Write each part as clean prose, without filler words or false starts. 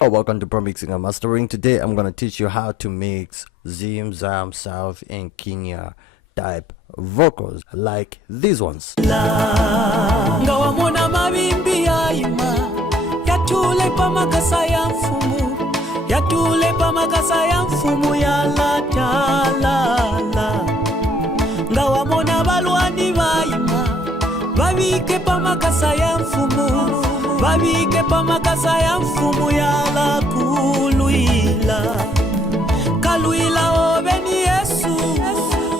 Welcome to Pro Mixing and Mastering. Today I'm gonna teach you how to mix Zim, Zam, South and Kenya type vocals like these ones. Babike pamakasa ya mfumu ya la kuluila kaluila obeni Yesu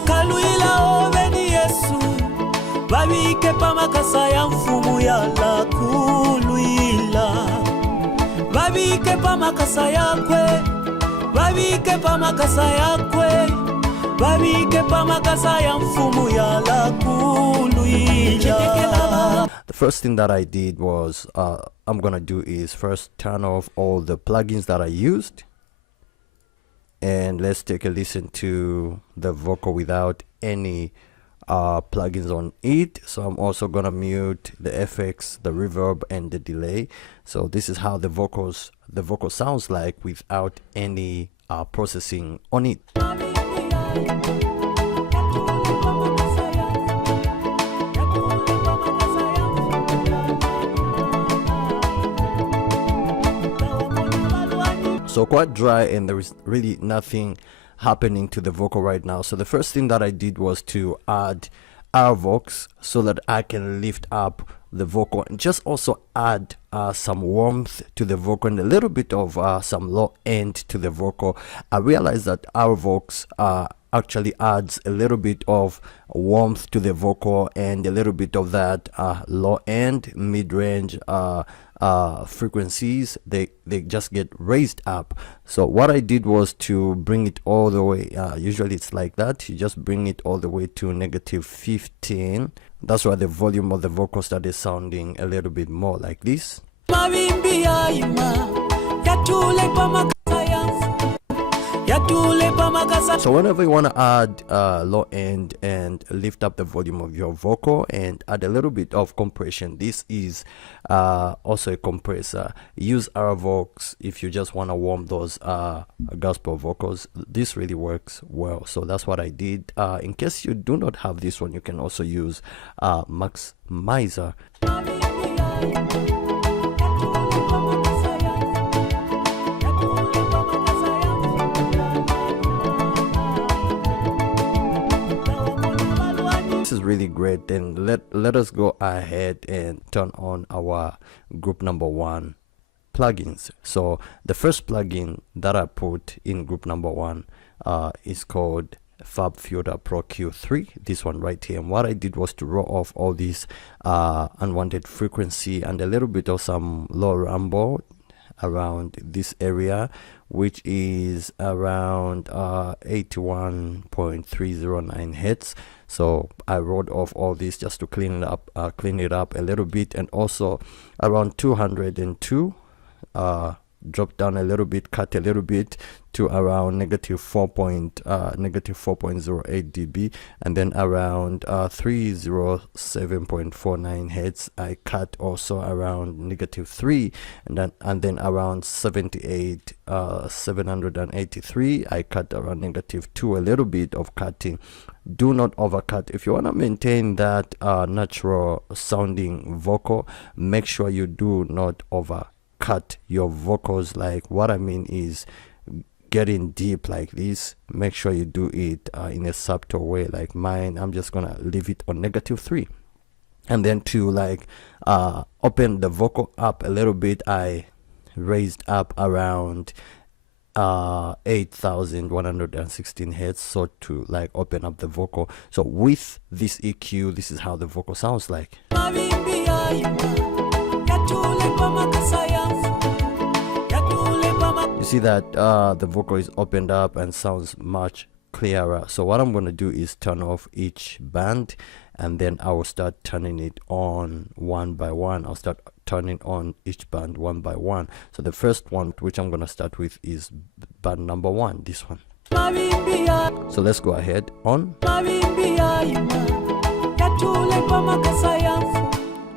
kaluila obeni Yesu babike pamakasa ya mfumu ya la kuluila babike pamakasa yakwe babike pamakasa yakwe babike pamakasa ya mfumu ya la kuluila. The first thing that I did was I'm gonna do is first turn off all the plugins that I used, and let's take a listen to the vocal without any plugins on it. So I'm also gonna mute the FX, the reverb and the delay. So this is how the vocal sounds like without any processing on it. So quite dry, and there is really nothing happening to the vocal right now. So the first thing that I did was to add Vox so that I can lift up the vocal and just also add some warmth to the vocal and a little bit of some low end to the vocal. I realized that Vox actually adds a little bit of warmth to the vocal and a little bit of that low end, mid-range frequencies. They just get raised up. So what I did was to bring it all the way, usually it's like that, you just bring it all the way to -15. That's why the volume of the vocal started sounding a little bit more like this. So whenever you want to add low end and lift up the volume of your vocal and add a little bit of compression, this is also a compressor. Use Vox if you just want to warm those gospel vocals. This really works well, so that's what I did. In case you do not have this one, you can also use Maximizer. This is really great. Then let us go ahead and turn on our group number 1 plugins. So the first plugin that I put in group number 1 is called FabFilter Pro Q3, this one right here. And what I did was to roll off all this unwanted frequency and a little bit of some low rumble around this area, which is around 81.309 hertz. So I rolled off all this just to clean it up a little bit, and also around 202 drop down a little bit, cut a little bit to around -4.08 dB, and then around 307.49 hertz I cut also around -3, and then around 783 I cut around -2, a little bit of cutting. Do not overcut. If you want to maintain that natural sounding vocal, make sure you do not overcut your vocals. Like, what I mean is getting deep like this. Make sure you do it in a subtle way. Like mine, I'm just gonna leave it on -3, and then to like open the vocal up a little bit, I raised up around 8116 hertz, so to like open up the vocal. So with this EQ, this is how the vocal sounds like. You see that the vocal is opened up and sounds much clearer. So what I'm going to do is turn off each band, and then I will start turning it on one by one. I'll start turning on each band one by one. So the first one, which I'm going to start with, is band number 1, this one. So let's go ahead on.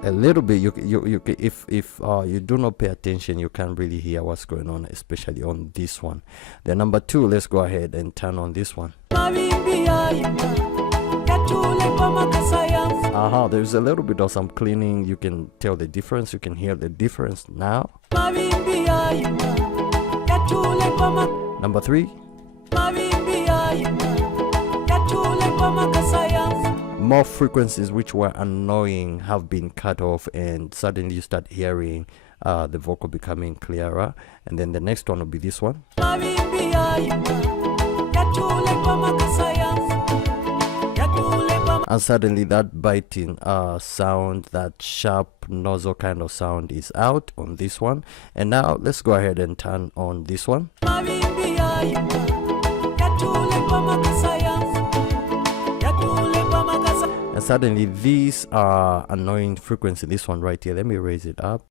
a little bit. If you do not pay attention, you can't really hear what's going on, especially on this one. Then number 2, let's go ahead and turn on this one. There's a little bit of some cleaning. You can tell the difference. You can hear the difference now. Number 3. More frequencies which were annoying have been cut off, and suddenly you start hearing the vocal becoming clearer. And then the next one will be this one. And suddenly that biting sound, that sharp nozzle kind of sound is out on this one. And now let's go ahead and turn on this one. And suddenly these are annoying frequency. This one right here, let me raise it up.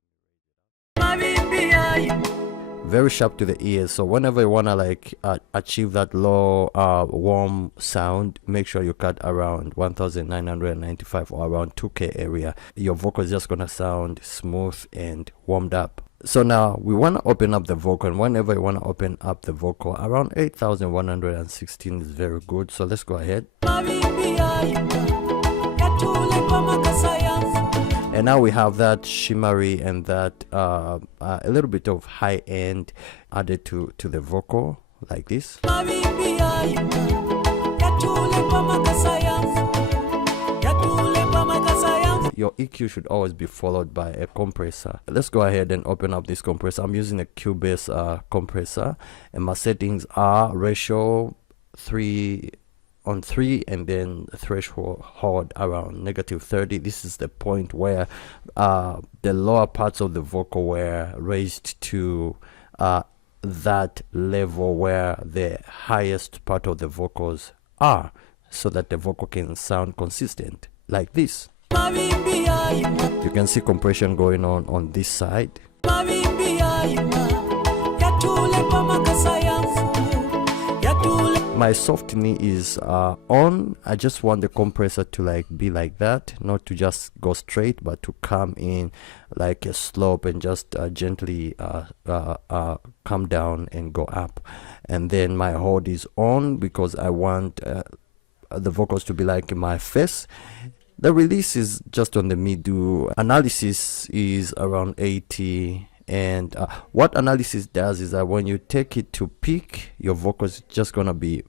Very sharp to the ears. So whenever you want to like achieve that low warm sound, make sure you cut around 1995 or around 2K area. Your vocal is just gonna sound smooth and warmed up. So now we want to open up the vocal, and whenever you want to open up the vocal, around 8116 is very good. So let's go ahead. And now we have that shimmery and that a little bit of high end added to the vocal, like this. Your EQ should always be followed by a compressor. Let's go ahead and open up this compressor. I'm using a Cubase compressor, and my settings are ratio 3:3, and then threshold around -30. This is the point where the lower parts of the vocal were raised to that level where the highest part of the vocals are, so that the vocal can sound consistent, like this. You can see compression going on this side. My soft knee is on. I just want the compressor to like be like that, not to just go straight, but to come in like a slope and just gently come down and go up. And then my hold is on because I want the vocals to be like in my face. The release is just on the middle. Analysis is around 80. And what analysis does is that when you take it to peak, your vocals just gonna be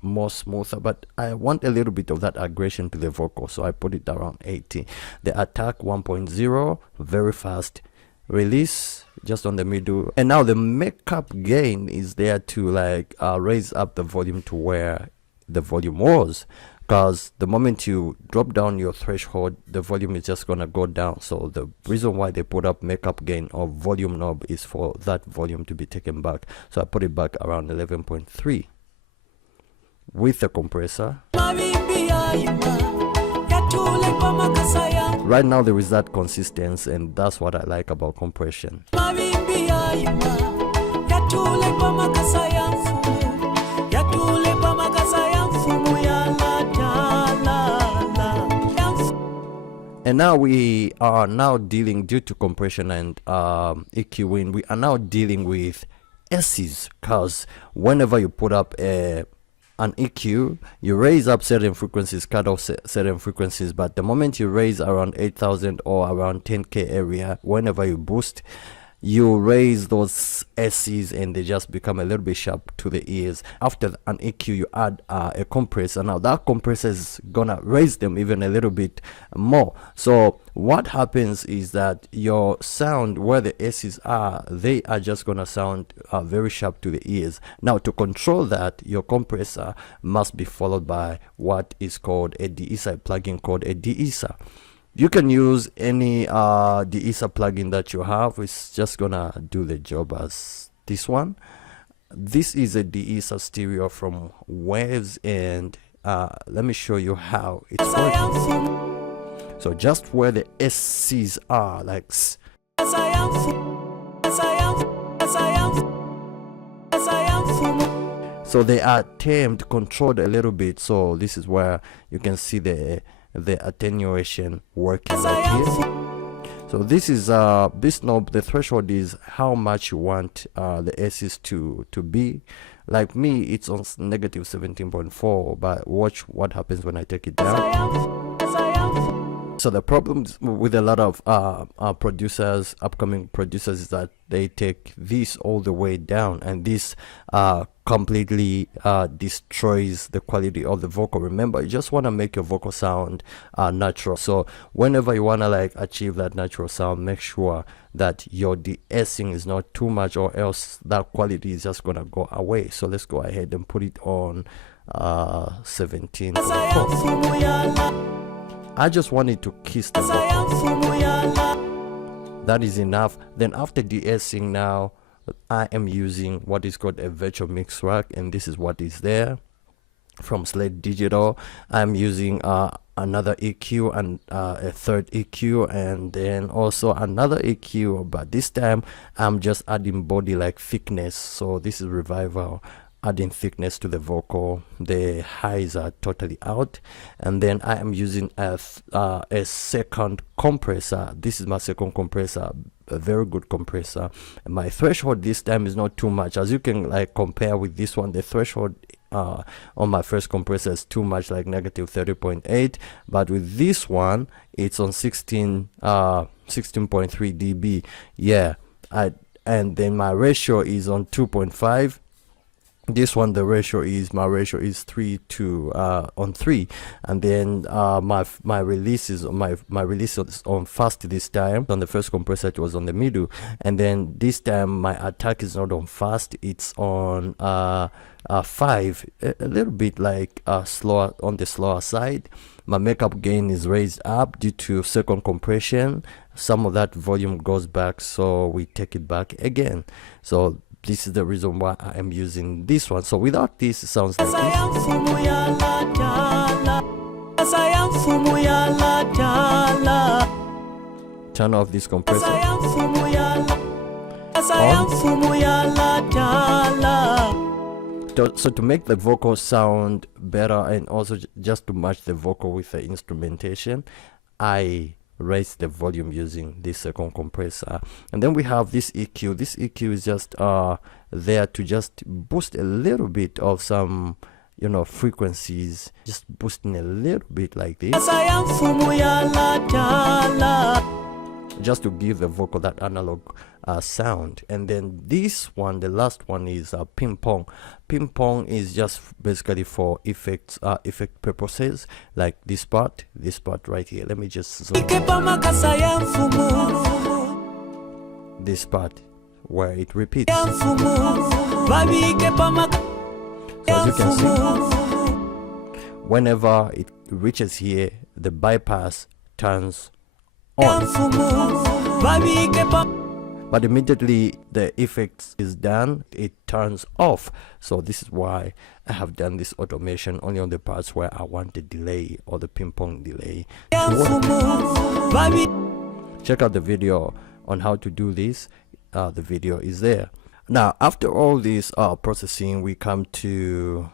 more smoother, but I want a little bit of that aggression to the vocal, so I put it around 80. The attack 1.0, very fast. Release just on the middle. And now the makeup gain is there to like raise up the volume to where the volume was, because the moment you drop down your threshold, the volume is just gonna go down. So the reason why they put up makeup gain or volume knob is for that volume to be taken back. So I put it back around 11.3 with the compressor. Right now there is that consistency, and that's what I like about compression. And now we are now dealing, due to compression and EQing, we are now dealing with S's, because whenever you put up an EQ, you raise up certain frequencies, cut off certain frequencies, but the moment you raise around 8000 or around 10K area, whenever you boost, you raise those S's and they just become a little bit sharp to the ears. After an EQ, you add a compressor. Now that compressor is gonna raise them even a little bit more. So what happens is that your sound, where the S's are, they are just gonna sound very sharp to the ears. Now to control that, your compressor must be followed by what is called a de-esser, plugin called a de-esser. You can use any de-esser plugin that you have. It's just gonna do the job as this one. This is a de-esser stereo from Waves, and let me show you how it's working. So just where the SCs are, like so they are tamed, controlled a little bit. So this is where you can see the the attenuation working right here. So this is this knob, the threshold is how much you want the S's to be. Like me, it's on negative 17.4, but watch what happens when I take it down. So the problems with a lot of producers, upcoming producers, is that they take this all the way down, and this completely destroys the quality of the vocal. Remember, you just want to make your vocal sound natural. So whenever you want to like achieve that natural sound, make sure that your de-essing is not too much, or else that quality is just gonna go away. So let's go ahead and put it on 17.4. I just wanted to kiss the vocal. That is enough. Then after de-essing, now I am using what is called a virtual mix rack, and this is what is there from Slate Digital. I'm using another EQ and a third EQ, and then also another EQ, but this time I'm just adding body like thickness. So this is Revival, adding thickness to the vocal. The highs are totally out, and then I am using a second compressor. This is my second compressor, a very good compressor. And my threshold this time is not too much. As you can like compare with this one, the threshold on my first compressor is too much, like negative 30.8, but with this one it's on 16.3 dB. Yeah, and then my ratio is on 2.5. This one, the ratio is, my ratio is 3 to on 3, and then my release is my release is on fast this time. On the first compressor it was on the middle, and then this time my attack is not on fast, it's on 5, a little bit like slower, on the slower side. My makeup gain is raised up due to second compression. Some of that volume goes back, so we take it back again. So this is the reason why I am using this one. So without this, it sounds like this. Turn off this compressor. So to make the vocal sound better, and also just to match the vocal with the instrumentation, I raise the volume using this second compressor. And then we have this EQ. This EQ is just there to just boost a little bit of some, you know, frequencies, just boosting a little bit like this, just to give the vocal that analog sound. And then this one, the last one, is ping pong. Ping pong is just basically for effects, effect purposes, like this part right here. Let me just zoom this part where it repeats. So as you can see, whenever it reaches here, the bypass turns on, but immediately the effect is done, it turns off. So this is why I have done this automation only on the parts where I want the delay, or the ping pong delay to work. Check out the video on how to do this. The video is there. Now after all this processing, we come to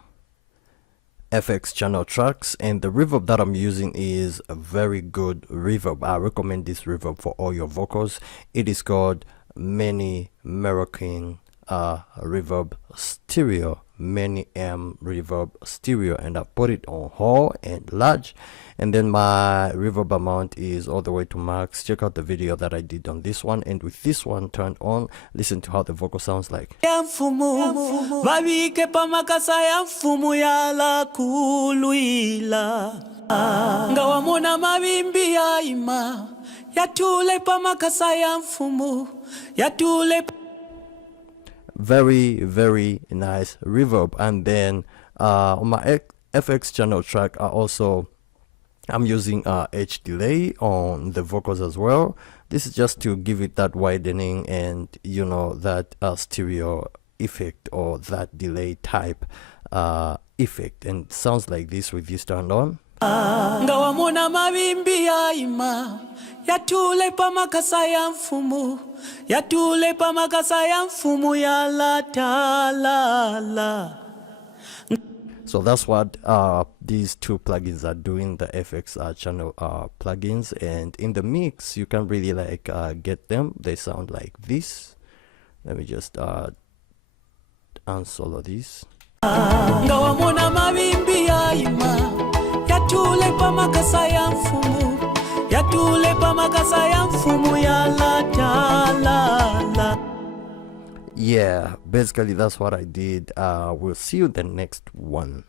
FX channel tracks, and the reverb that I'm using is a very good reverb. I recommend this reverb for all your vocals. It is called Many American Reverb Stereo, Many M Reverb Stereo, and I put it on whole and large, and then my reverb amount is all the way to max. Check out the video that I did on this one, and with this one turned on, listen to how the vocal sounds like. Very, very nice reverb. And then on my FX channel track, I'm using H delay on the vocals as well. This is just to give it that widening and, you know, that stereo effect, or that delay type effect, and it sounds like this with this turned on. Ngawamona mavimbi yaima yatule pamakasa ya mfumu, yatule pamakasa ya mfumu ya la ta la la. So that's what these two plugins are doing, the FX channel plugins. And in the mix you can really like get them. They sound like this. Let me just unsolo this. Ngawamona mabimbi yaima yatule pamakasa ya mfumu yatule pamakasa ya mfumu ya la. Yeah, basically that's what I did. We'll see you the next one.